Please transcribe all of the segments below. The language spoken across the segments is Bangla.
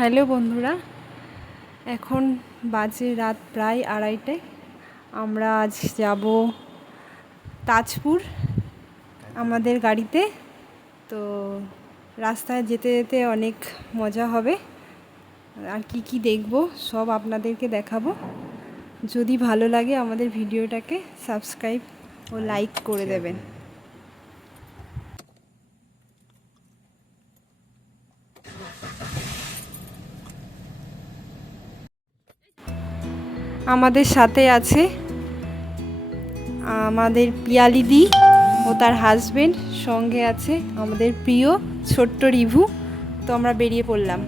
হ্যালো বন্ধুরা, এখন বাজে রাত প্রায় 2:30। আমরা আজ যাব তাজপুর আমাদের গাড়িতে। তো রাস্তায় যেতে যেতে অনেক মজা হবে, আর কি দেখব সব আপনাদেরকে দেখাবো। যদি ভালো লাগে আমাদের ভিডিওটাকে সাবস্ক্রাইব ও লাইক করে দেবেন। আমাদের সাথে আছে আমাদের পিয়ালিদি ও তার হাজবেন্ড, সঙ্গে আছে আমাদের প্রিয় ছোট্ট রিভু। তো আমরা বেরিয়ে পড়লাম।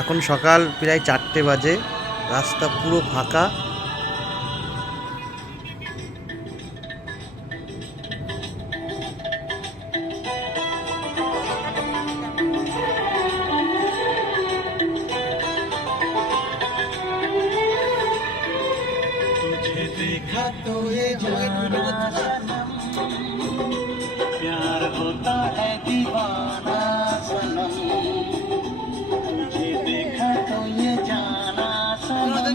এখন সকাল প্রায় 4টে বাজে, রাস্তা পুরো ফাঁকা। देखा तो ये जाना सनम, प्यार होता है दीवाना सनम, तुझे देखा तो ये जाना सनम,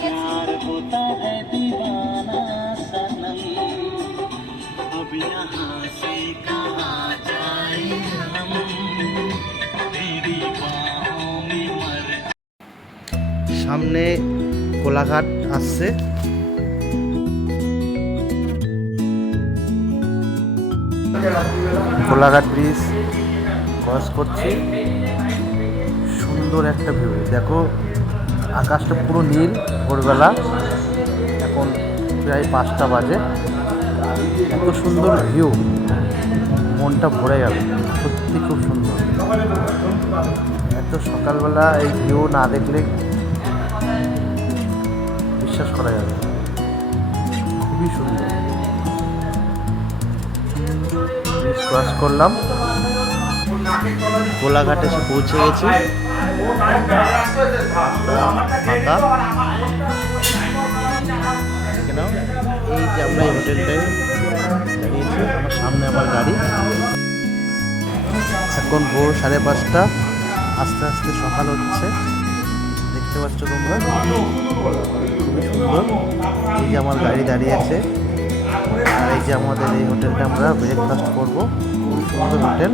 प्यार होता है दीवाना सनम, अब यहाँ से कहाँ जाए हम, तेरी बाहों में मर। सामने কোলাঘাট আসছে। কোলাঘাট ব্রিজ ক্রস করছি। সুন্দর একটা ভিউ, দেখো আকাশটা পুরো নীল। ভোরবেলা, এখন প্রায় 5টা বাজে। এত সুন্দর ভিউ, মনটা ভরে গেল। সত্যি খুব সুন্দর। এত সকালবেলা এই ভিউ না দেখলে বিশ্বাস করা যাবে, খুবই সুন্দর। ক্রস করলাম, কোলাঘাটে এসে পৌঁছে গেছি। ফাঁকা, দেখে নাও। এই যে আমরা এই হোটেলটায় দাঁড়িয়েছি, আমার সামনে আমার গাড়ি। এখন ভোর 5:30। আস্তে আস্তে সকাল হচ্ছে, দেখতে পাচ্ছ তোমরা, খুবই সুন্দর। এই যে আমার গাড়ি দাঁড়িয়ে আছে, আর এই যে আমাদের এই হোটেলটা আমরা ব্রেকফাস্ট করব। খুবই সুন্দর হোটেল।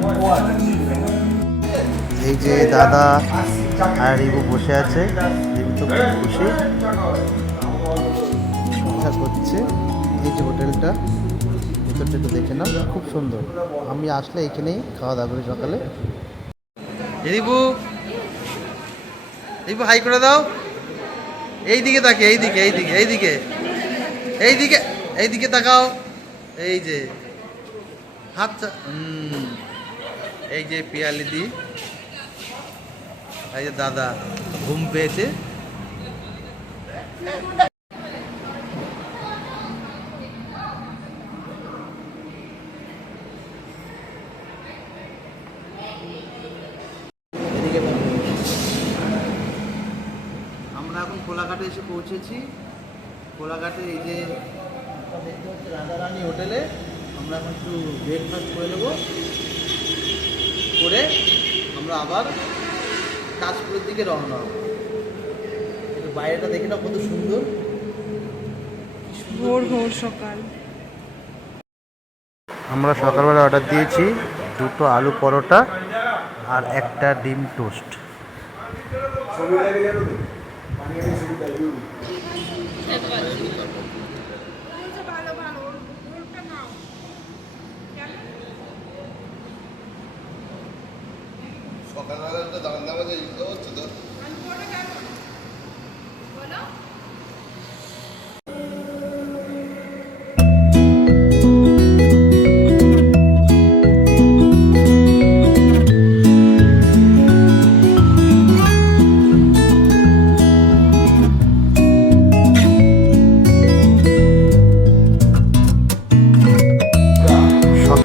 এই যে দাদা আর রিবু বসে আছে, রিবু তো খুব খুশি, মজা করছে। এই যে হোটেলটা, ভিতরটা একটু দেখে নাও, খুব সুন্দর। আমি আসলে এখানেই খাওয়া দাওয়া করি সকালে। রিবু, রিবু হাই করে দাও। এই দিকে তাকে, এইদিকে এইদিকে এইদিকে এইদিকে এইদিকে তাকাও। এই যে হাত, এই যে পিয়ালিদি, এই যে দাদা ঘুম পেয়েছে। আমরা এখন কোলাঘাটে এসে পৌঁছেছি। কোলাঘাটে এই যে দেখতে হচ্ছে রাধারানী হোটেলে। আমরা এখন একটু ব্রেকফাস্ট করে নেবো, করে আমরা আবার তাজপুরের দিকে রওনা হব। একটু বাইরেটা দেখে না, কত সুন্দর। ভোর ভোর সকাল। আমরা সকালবেলা অর্ডার দিয়েছি 2টো আলু পরোটা আর একটা ডিম টোস্ট। সকালবেলা একটা দাম দামে হচ্ছে তো।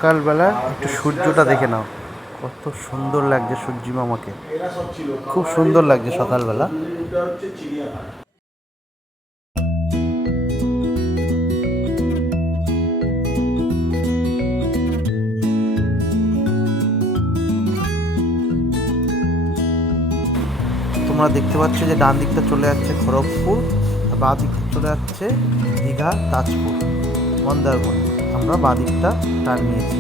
সকালবেলা একটু সূর্যটা দেখে নাও, কত সুন্দর লাগছে সূর্যি মামাকে, খুব সুন্দর লাগছে সকালবেলা। তোমরা দেখতে পাচ্ছ যে ডান দিকটা চলে যাচ্ছে খড়গপুর, আর বাঁ দিকটা চলে যাচ্ছে দীঘা, তাজপুর, মন্দারমণি। আমরা বাঁ দিকটা টার্ন নিয়েছি।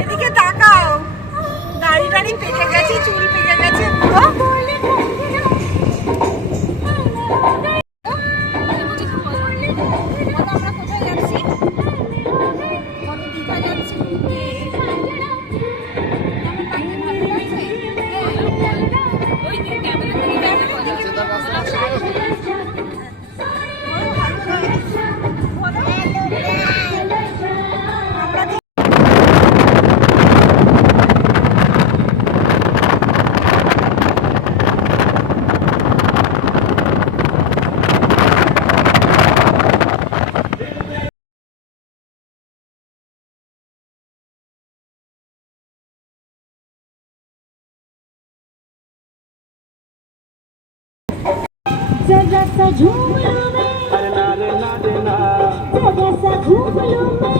এদিকে তাকাও, দাড়ি টাড়ি পেকে গেছে, চুল পেকে গেছে পুরো। जरा सा झूम लो मैं, जरा सा घूम लो मैं।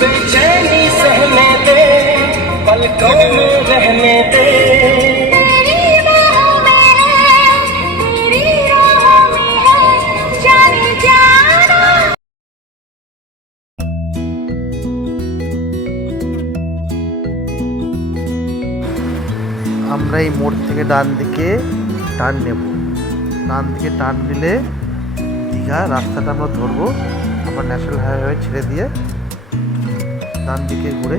बेचैनी सहने दे, पलकों में रहने दे। तेरी बाहों में है, तेरी राहों में है, जाने जाना। আমরা এই মোড় থেকে ডান দিকে টার্ন নেব। ডান দিকে টার্ন নিলে দীঘা রাস্তাটা আমরা ধরবো, আবার ন্যাশনাল হাইওয়ে ছেড়ে দিয়ে ডান দিকে ঘুরে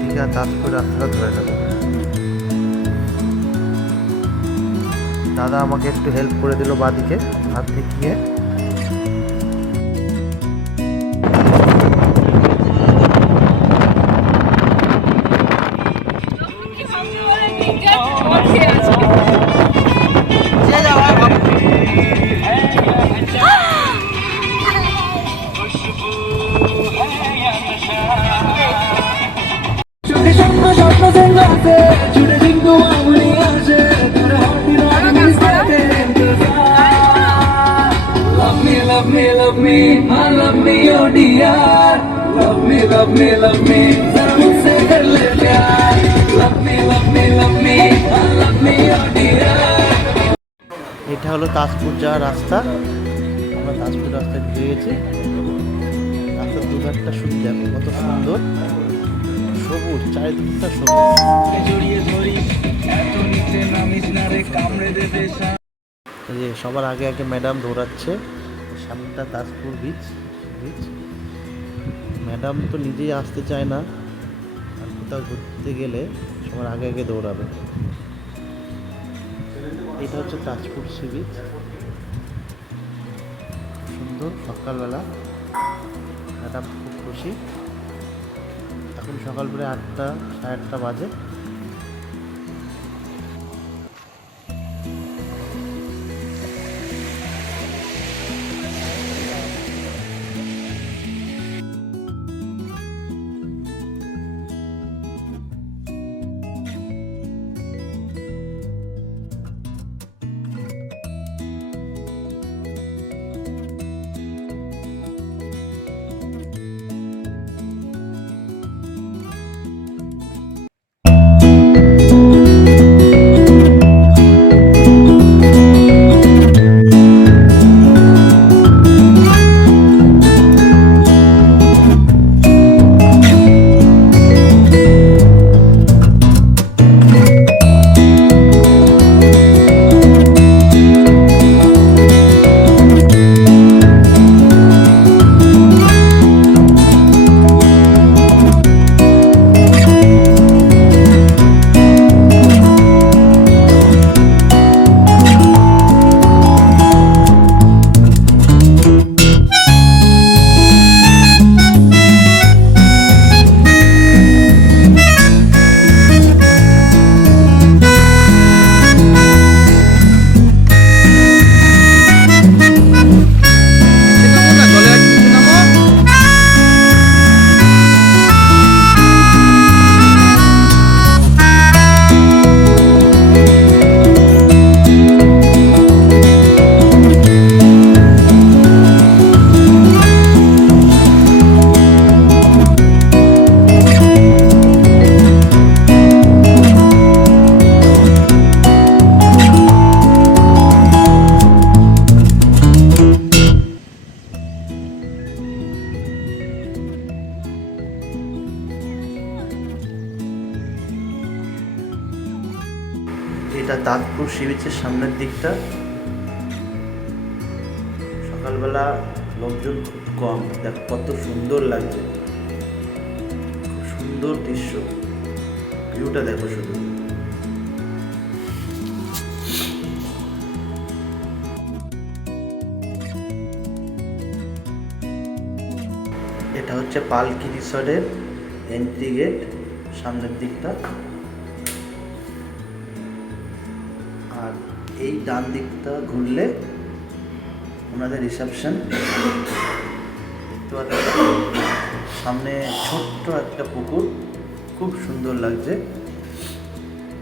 দীঘা তাজপুর রাস্তাটা ধরে নেব। দাদা আমাকে একটু হেল্প করে দিল বাঁদিকে হাত দেখিয়ে। Love me, love me, I love me, oh dear. Love me, love me, love me, जरा मुझसे कर ले प्यार. Love me, love me, love me, I love me, oh dear. এটা হলো তাজপুর যাওয়ার রাস্তা। আমরা তাজপুর রাস্তায় ঢুকে গেছি। রাস্তার দুধারটা শুধু দেখো কত সুন্দর, সবুজ, চারিদিকটা সবুজ। এই যে সবার আগে আগে ম্যাডাম দৌড়াচ্ছে, সামনেটা তাজপুর বিচ। ম্যাডাম তো নিজেই আসতে চায় না, আর কোথাও ঘুরতে গেলে সবার আগে আগে দৌড়াবে। এটা হচ্ছে তাজপুর সি বিচ, সুন্দর সুন্দর সকালবেলা, ম্যাডাম খুব খুশি। এখন সকাল প্রায় 8টা, সাড়ে 8টা বাজে। এটা তাজপুর সি বিচের সামনের দিকটা। সকালবেলা লোকজন খুব কম, দেখ কত সুন্দর লাগছে, খুব সুন্দর দৃশ্য, ভিউটা দেখো শুধু। এটা হচ্ছে পালকি রিসর্টের এন্ট্রি গেট, সামনের দিকটা। আর এই ডান দিকটা ঘুরলে ওনাদের রিসেপশন দেখতে পাচ্ছেন। সামনে ছোট্ট একটা পুকুর, খুব সুন্দর লাগছে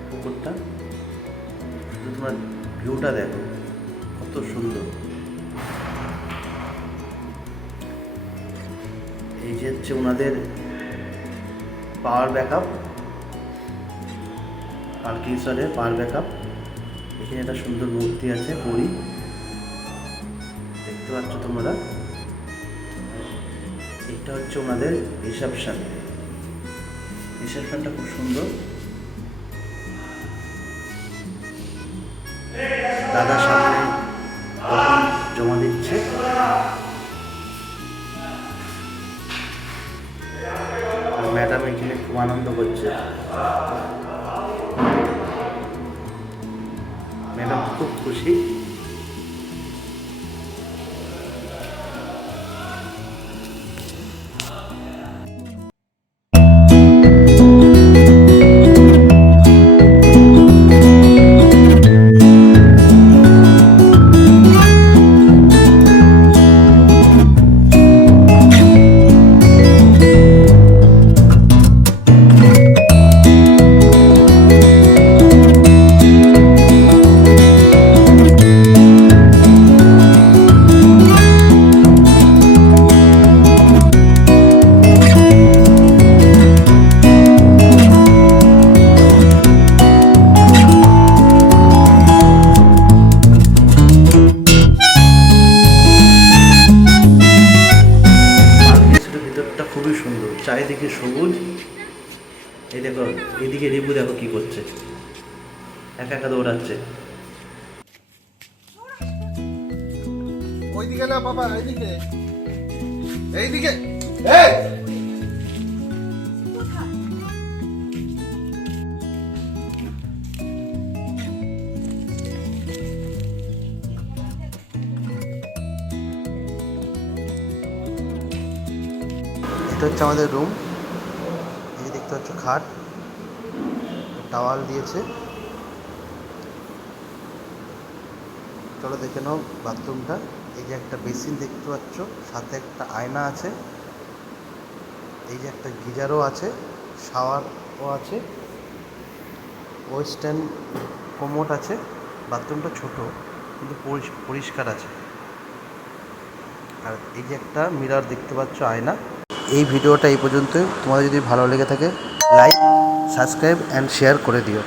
পুকুরটা, শুধু তোমার ভিউটা দেখো কত সুন্দর। এই যে হচ্ছে ওনাদের পাওয়ার ব্যাকআপ, পালকি রিসর্টের পাওয়ার ব্যাকআপ। এখানে একটা সুন্দর মূর্তি আছে, পরী দেখতে পাচ্ছ তোমরা। এটা হচ্ছে ওনাদের রিসেপশনটা খুব সুন্দর। দাদা সামনে জমা দিচ্ছে। আর ম্যাডাম এখানে খুব আনন্দ করছে, ম্যাডাম খুব খুশি। চারিদিকে সবুজ। এই দেখো, এদিকে রিবু দেখো কি করছে, একা একা দৌড়াচ্ছে। ওইদিকে না বাবা, এইদিকে এইদিকে। এটা হচ্ছে আমাদের রুম। এই যে দেখতে পাচ্ছ খাট, টাওয়াল দিয়েছে। চলো দেখে নাও বাথরুমটা। এই যে একটা বেসিন দেখতে পাচ্ছ, সাথে একটা আয়না আছে। এই যে একটা গিজারও আছে, শাওয়ারও আছে, ওয়েস্টার্ন কোমোড আছে। বাথরুমটা ছোট কিন্তু পরিষ্কার আছে। আর এই যে একটা মিরর দেখতে পাচ্ছ, আয়না। এই ভিডিওটা এই পর্যন্তই। তোমাদের যদি ভালো লেগে থাকে লাইক, সাবস্ক্রাইব অ্যান্ড শেয়ার করে দিও।